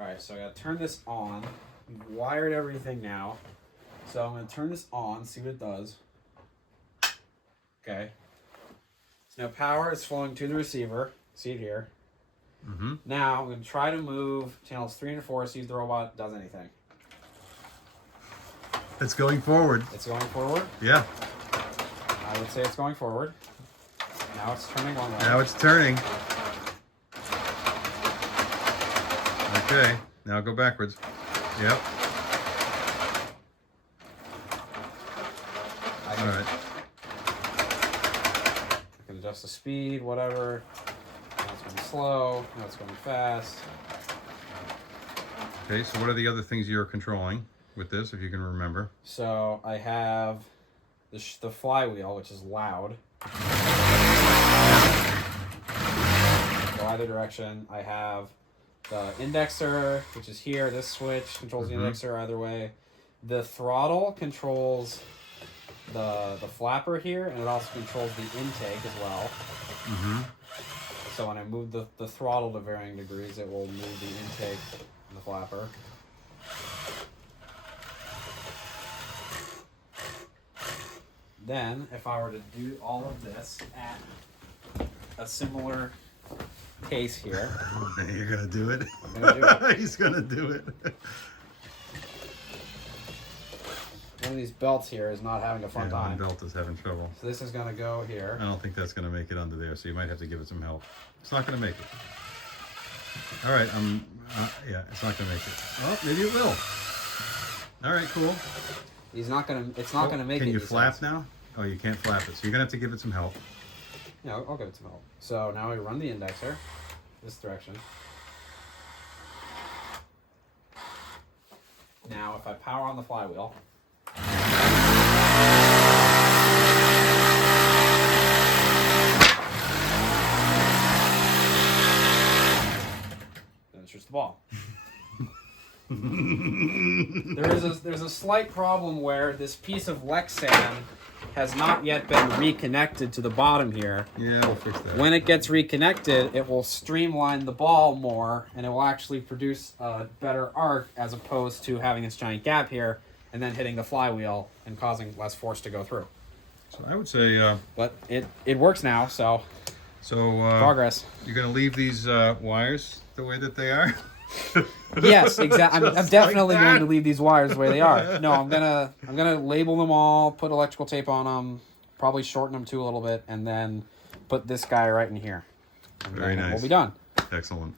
Alright, so I gotta turn this on. We've wired everything now. So I'm gonna turn this on, see what it does. Okay. So now power is flowing to the receiver. See it here. Mm-hmm. Now I'm going to try to move channels 3 and 4, see if the robot does anything. It's going forward. It's going forward? Yeah. I would say it's going forward. Now it's turning one way. Now it's turning. Okay. Now go backwards. Yep. All right. I can adjust the speed, whatever. Now it's going slow. Now it's going fast. Okay, so what are the other things you're controlling with this, if you can remember? So I have the flywheel, which is loud. Go either direction. I have the indexer, which is here. This switch controls the indexer either way. The throttle controls the flapper here, and it also controls the intake as well. Mm-hmm. So when I move the throttle to varying degrees, it will move the intake and the flapper. Then, if I were to do all of this at a similar case here. You're going to do it? I'm going to do it. He's going to do it. One of these belts here is not having a fun time. One belt is having trouble. So this is going to go here. I don't think that's going to make it under there, so you might have to give it some help. It's not going to make it. All right, yeah, it's not going to make it. Oh, maybe it will. All right, cool. It's not going to make it. Can you flap now? Oh, you can't flap it, so you're going to have to give it some help. Yeah, I'll give it some help. So now we run the indexer this direction. Now, if I power on the flywheel, then it's just the ball. There's a slight problem where this piece of Lexan has not yet been reconnected to the bottom here. Yeah, we'll fix that. When it gets reconnected, it will streamline the ball more, and it will actually produce a better arc as opposed to having this giant gap here and then hitting the flywheel and causing less force to go through. So I would say... But it works now, so progress. You're going to leave these wires the way that they are? Yes, exactly. I'm definitely going to leave these wires the way they are. No, I'm gonna label them all, put electrical tape on them, probably shorten them too a little bit, and then put this guy right in here. And Very nice. We'll be done. Excellent.